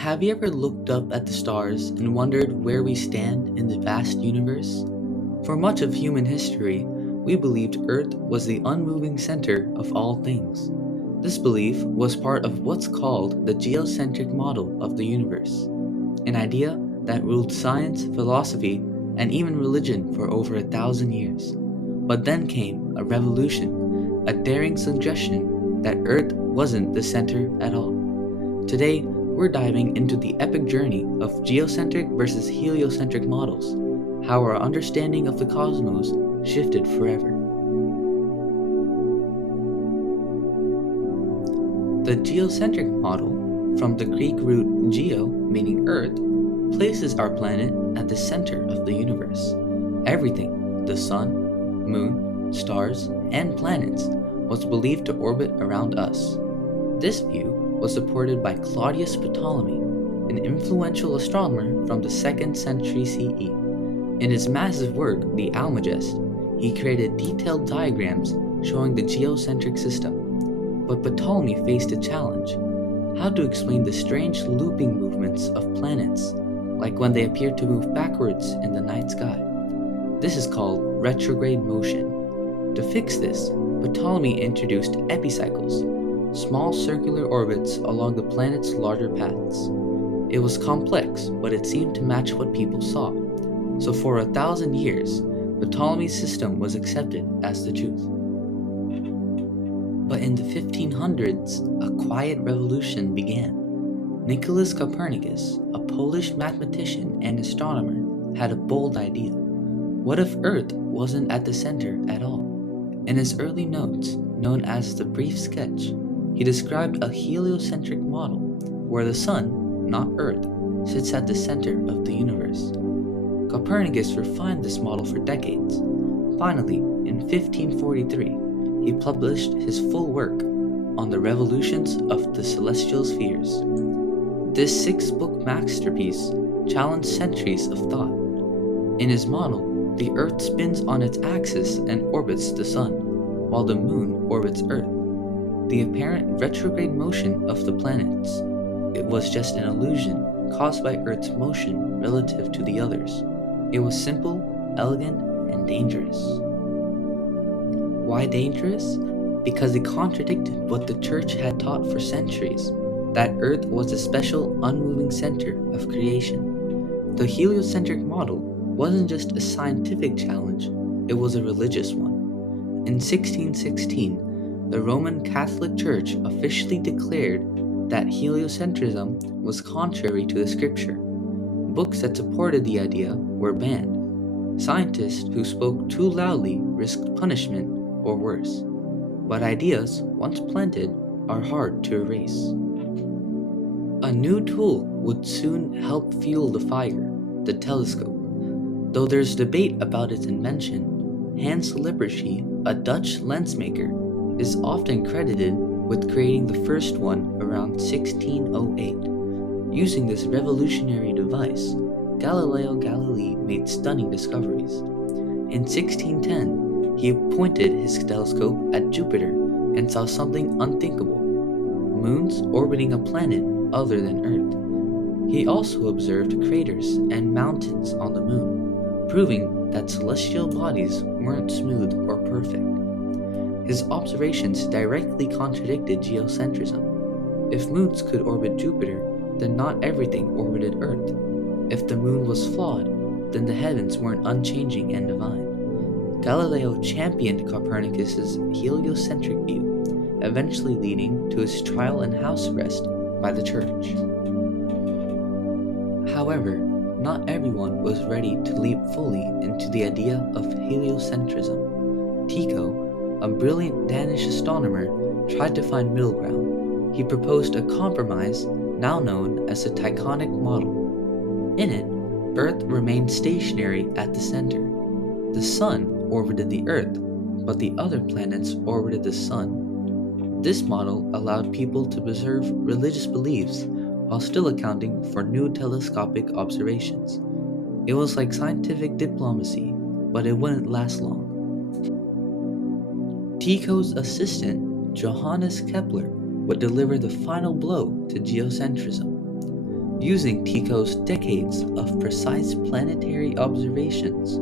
Have you ever looked up at the stars and wondered where we stand in the vast universe? For much of human history, we believed Earth was the unmoving center of all things. This belief was part of what's called the geocentric model of the universe, an idea that ruled science, philosophy, and even religion for over 1,000 years. But then came a revolution, a daring suggestion that Earth wasn't the center at all. Today, we're diving into the epic journey of geocentric versus heliocentric models, how our understanding of the cosmos shifted forever. The geocentric model, from the Greek root geo, meaning earth, places our planet at the center of the universe. Everything, the sun, moon, stars, and planets, was believed to orbit around us. This view was supported by Claudius Ptolemy, an influential astronomer from the 2nd century CE. In his massive work, the Almagest, he created detailed diagrams showing the geocentric system. But Ptolemy faced a challenge: how to explain the strange looping movements of planets, like when they appear to move backwards in the night sky. This is called retrograde motion. To fix this, Ptolemy introduced epicycles, small circular orbits along the planet's larger paths. It was complex, but it seemed to match what people saw. So for 1,000 years, Ptolemy's system was accepted as the truth. But in the 1500s, a quiet revolution began. Nicholas Copernicus, a Polish mathematician and astronomer, had a bold idea. What if Earth wasn't at the center at all? In his early notes, known as the Brief Sketch, he described a heliocentric model where the Sun, not Earth, sits at the center of the universe. Copernicus refined this model for decades. Finally, in 1543, he published his full work on the revolutions of the celestial spheres. This 6-book masterpiece challenged centuries of thought. In his model, the Earth spins on its axis and orbits the Sun, while the Moon orbits Earth. The apparent retrograde motion of the planets, it was just an illusion caused by Earth's motion relative to the others. It was simple, elegant, and dangerous. Why dangerous? Because it contradicted what the Church had taught for centuries, that Earth was a special, unmoving center of creation. The heliocentric model wasn't just a scientific challenge, it was a religious one. In 1616, the Roman Catholic Church officially declared that heliocentrism was contrary to the scripture. Books that supported the idea were banned. Scientists who spoke too loudly risked punishment or worse. But ideas, once planted, are hard to erase. A new tool would soon help fuel the fire: the telescope. Though there's debate about its invention, Hans Lippershey, a Dutch lensmaker, is often credited with creating the first one around 1608. Using this revolutionary device, Galileo Galilei made stunning discoveries. In 1610, he pointed his telescope at Jupiter and saw something unthinkable: moons orbiting a planet other than Earth. He also observed craters and mountains on the moon, proving that celestial bodies weren't smooth or perfect. His observations directly contradicted geocentrism. If moons could orbit Jupiter, then not everything orbited Earth. If the moon was flawed, then the heavens weren't unchanging and divine. Galileo championed Copernicus's heliocentric view, eventually leading to his trial and house arrest by the Church. However, not everyone was ready to leap fully into the idea of heliocentrism. Tycho, a brilliant Danish astronomer, tried to find middle ground. He proposed a compromise now known as the Tychonic model. In it, Earth remained stationary at the center. The Sun orbited the Earth, but the other planets orbited the Sun. This model allowed people to preserve religious beliefs while still accounting for new telescopic observations. It was like scientific diplomacy, but it wouldn't last long. Tycho's assistant, Johannes Kepler, would deliver the final blow to geocentrism. Using Tycho's decades of precise planetary observations,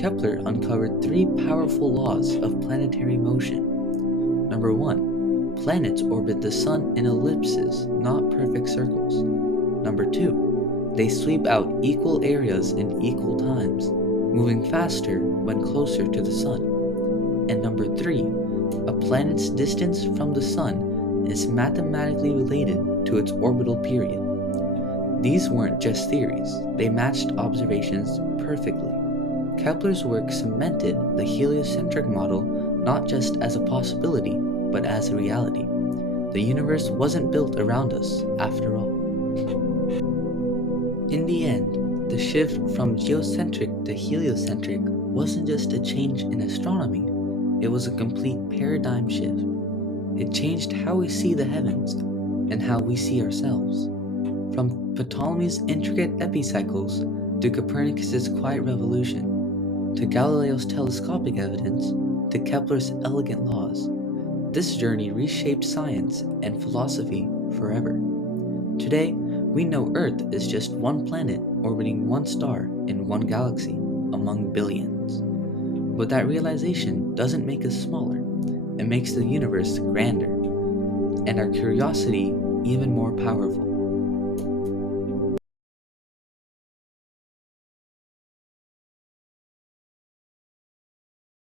Kepler uncovered three powerful laws of planetary motion. Number 1. Planets orbit the Sun in ellipses, not perfect circles. Number 2. They sweep out equal areas in equal times, moving faster when closer to the Sun. And number 3. A planet's distance from the Sun is mathematically related to its orbital period. These weren't just theories, they matched observations perfectly. Kepler's work cemented the heliocentric model not just as a possibility, but as a reality. The universe wasn't built around us, after all. In the end, the shift from geocentric to heliocentric wasn't just a change in astronomy, it was a complete paradigm shift. It changed how we see the heavens and how we see ourselves. From Ptolemy's intricate epicycles to Copernicus's quiet revolution, to Galileo's telescopic evidence, to Kepler's elegant laws, this journey reshaped science and philosophy forever. Today, we know Earth is just one planet orbiting one star in one galaxy among billions. But that realization doesn't make us smaller, it makes the universe grander, and our curiosity even more powerful.